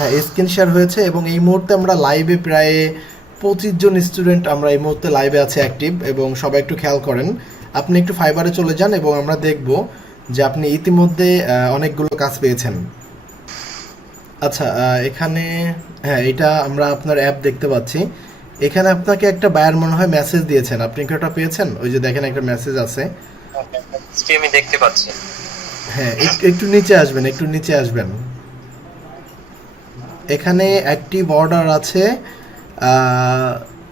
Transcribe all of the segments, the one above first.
হ্যাঁ, screen share হয়েছে এবং এই মুহূর্তে আমরা লাইভে প্রায় 25 জন স্টুডেন্ট আমরা এই মুহূর্তে লাইভে আছে অ্যাক্টিভ, এবং সবাই একটু খেয়াল করেন। আপনি একটু ফাইবারে চলে যান এবং আমরা দেখব যে আপনি ইতিমধ্যে অনেকগুলো কাজ পেয়েছেন। আচ্ছা, এখানে হ্যাঁ, এটা আমরা আপনার অ্যাপ দেখতে পাচ্ছি। এখানে আপনাকে একটা বায়ার মনে হয় মেসেজ দিয়েছেন, আপনি কি ওটা পেয়েছেন? ওই যে দেখেন একটা মেসেজ আছে। আমি দেখতে পাচ্ছি। হ্যাঁ, একটু একটু নিচে আসবেন, একটু নিচে আসবেন। এখানে অ্যাক্টিভ অর্ডার আছে,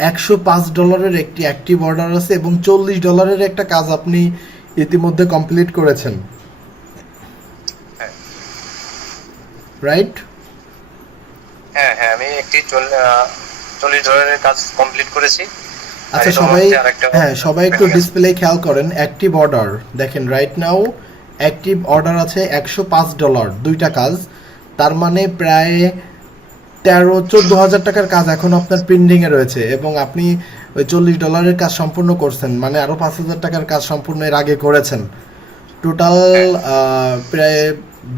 $105 একটি অ্যাক্টিভ অর্ডার আছে এবং $40 একটা কাজ আপনি ইতিমধ্যে কমপ্লিট করেছেন, হ্যাঁ রাইট? হ্যাঁ হ্যাঁ, আমি একটি $40 কাজ কমপ্লিট করেছি। আর আচ্ছা এটার সবাই, মধ্যে আরেকটা হ্যাঁ সবাই একটু pending আছে। ডিসপ্লে খেয়াল করেন। অ্যাক্টিভ অর্ডার দেখেন, রাইট নাও অ্যাক্টিভ অর্ডার আছে $105, দুইটা কাজ। তার মানে প্রায় 13-14 হাজার টাকার কাজ এখন আপনার পেন্ডিংয়ে রয়েছে, এবং আপনি ওই $40 কাজ সম্পূর্ণ করছেন, মানে আরও 5,000 টাকার কাজ সম্পূর্ণ এর আগে করেছেন। টোটাল হ্যাঁ প্রায়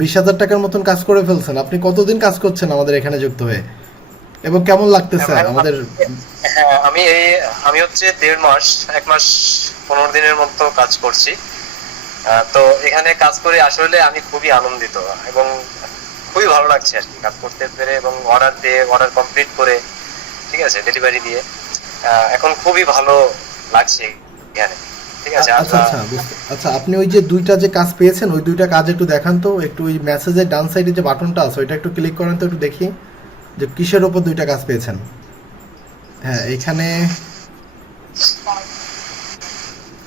20,000 টাকার মতন কাজ করে ফেলছেন। আপনি কতদিন কাজ করছেন আমাদের এখানে যুক্ত হয়ে, এবং কেমন হ্যাঁ লাগতেছে ভাই, আমাদের? হ্যাঁ আমি হচ্ছে 1.5 মাস, 1 মাস 15 দিনের মতো কাজ করছি। তো এখানে কাজ করে আসলে আমি খুবই আনন্দিত এবং খুবই ভালো লাগছে আর কি কাজ করতে পেরে, এবং অর্ডার কমপ্লিট করে, ঠিক আছে, ডেলিভারি দিয়ে এখন খুবই ভালো লাগছে এখানে। ঠিক আছে। আর আচ্ছা আচ্ছা, আচ্ছা আপনি ওই যে দুইটা যে কাজ পেয়েছেন, ওই দুইটা কাজ একটু দেখান তো। একটু ওই মেসেজের ডান সাইডে যে বাটনটা আছে ওইটা একটু ক্লিক করেন তো, একটু দেখি যে কিসের ওপর দুইটা কাজ পেয়েছেন। হ্যাঁ, এখানে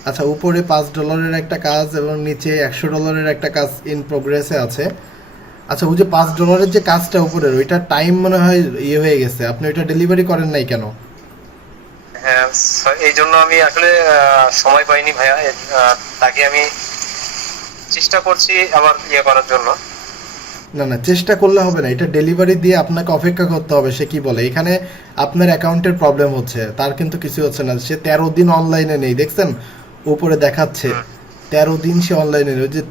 আচ্ছা উপরে $5 একটা কাজ এবং নিচে $100 একটা কাজ ইন প্রোগ্রেসে আছে। আচ্ছা, ওই যে $5 যে কাজটা উপরের, ওইটা টাইম মনে হয় ইয়ে হয়ে গেছে, আপনি ওইটা ডেলিভারি করেন নাই কেন? হ্যাঁ, এই জন্য আমি আসলে সময় পাইনি ভাইয়া। তাকে আমি চেষ্টা করছি আবার করার জন্য। না না, চেষ্টা করলে হবে না, এটা ডেলিভারি দিয়ে আপনাকে অপেক্ষা করতে হবে। সে কি বলে এখানে আপনার অ্যাকাউন্টের প্রবলেম হচ্ছে, তার কিন্তু কিছু হচ্ছে না। সে 13 দিন অনলাইনে নেই, দেখছেন উপরে দেখাচ্ছে 13 দিন সে অনলাইনে নেই। ওই যে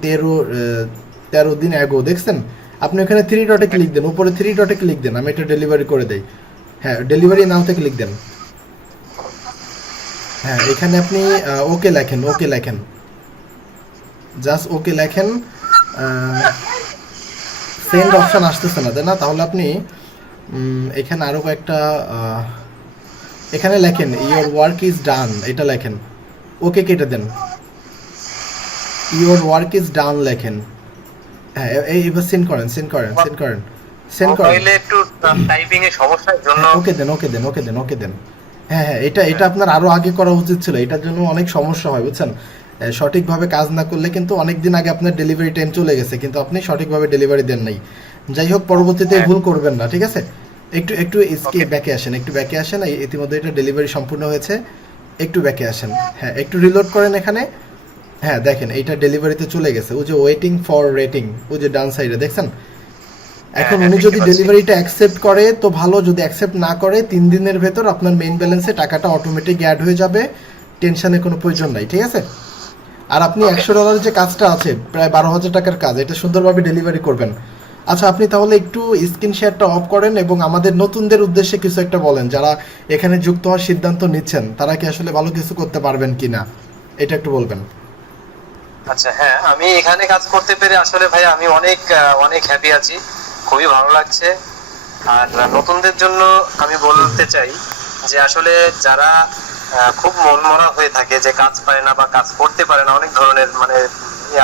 13 দিন অ্যাগো দেখছেন। আপনি ওখানে 3 ডটে ক্লিক দেন, উপরে 3 ডটে ক্লিক দেন, আমি এটা ডেলিভারি করে দেই। হ্যাঁ, ডেলিভারি নাওতে ক্লিক দেন। হ্যাঁ, এখানে আপনি ওকে লেখেন, ওকে লেখেন, জাস্ট ওকে লেখেন। সেন্ড অপশন আসতেছে না, তাই না? তাহলে আপনি এখানে আরো কয়েকটা এখানে লেখেন ইওর ওয়ার্ক ইজ ডান, এটা লেখেন, ওকে কেটে দেন। ইওর ওয়ার্ক ইজ ডান লেখেন। হ্যাঁ, এবার সেন্ড করেন, সেন্ড করেন, সেন্ড করেন, সেন্ড করেন। মোবাইলে একটু টাইপিং এর সমস্যার জন্য। হ্যাঁ, ওকে দেন, ওকে দেন, ওকে দেন, ওকে দেন। হ্যাঁ হ্যাঁ, এটা এটা আপনার আরো আগে করা উচিত ছিল, এটার জন্য অনেক সমস্যা হয় বুঝছেন। সঠিকভাবে কাজ না করলে কিন্তু অনেক দিন আগে আপনার ডেলিভারি টাইম চলে গেছে, কিন্তু আপনি সঠিকভাবে ডেলিভারি দেন নাই। যাই হোক, পরবর্তীতে হ্যাঁ, ভুল করবেন না, ঠিক আছে? একটু একটু ইসকে ওকে। ব্যাকে আসেন, একটু ব্যাকে আসেন। ইতিমধ্যে এটা ডেলিভারি সম্পূর্ণ হয়েছে, একটু ব্যাকে আসেন। হ্যাঁ, একটু রিলোড করেন এখানে। হ্যাঁ দেখেন, এইটা ডেলিভারিতে চলে গেছে। ওই যে ওয়েটিং ফর রেটিং, ওই যে ডান সাইডে দেখছেন। হ্যাঁ এখন হ্যাঁ, উনি দেখতে যদি পাচ্ছি। ডেলিভারিটা অ্যাকসেপ্ট করে তো ভালো, যদি অ্যাকসেপ্ট না করে 3 দিনের ভেতর আপনার মেইন ব্যালেন্সে টাকাটা অটোমেটিক অ্যাড হয়ে যাবে। টেনশনের কোনো প্রয়োজন নাই, ঠিক আছে? আর আপনি ওকে। $100 যে কাজটা আছে, প্রায় 12,000 টাকার কাজ, এটা সুন্দরভাবে ডেলিভারি করবেন। আচ্ছা, আপনি তাহলে একটু স্ক্রিন শেয়ারটা অফ করেন এবং আমাদের নতুনদের উদ্দেশ্যে কিছু একটা বলেন, যারা এখানে যুক্ত হওয়ার সিদ্ধান্ত নিচ্ছেন তারা কি আসলে ভালো কিছু করতে পারবেন কিনা, এটা একটু বলবেন। আচ্ছা, হ্যাঁ, আমি এখানে কাজ করতে পেরে আসলে ভাই আমি অনেক অনেক হ্যাপি আছি, খুবই ভালো লাগছে। আর নতুনদের জন্য আমি বলতে চাই যে আসলে যারা খুব মনমরা হয়ে থাকে, যে কাজ পায় না বা কাজ করতে পারে না, অনেক ধরনের মানে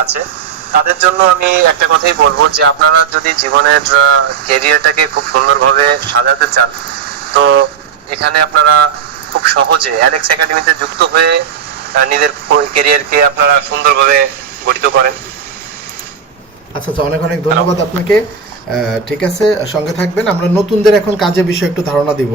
আছে, তাদের জন্য আমি একটা কথাই বলবো যে আপনারা যদি জীবনের ক্যারিয়ারটাকে খুব সুন্দরভাবে সাজাতে চান, তো এখানে আপনারা খুব সহজে অ্যালেক্স একাডেমিতে যুক্ত হয়ে নিজের ক্যারিয়ারকে আপনারা সুন্দরভাবে গঠিত করেন। আচ্ছা আচ্ছা, অনেক অনেক হ্যালো। ধন্যবাদ আপনাকে। ঠিক আছে, সঙ্গে থাকবেন। আমরা নতুনদের এখন কাজের বিষয়ে একটু ধারণা দিব।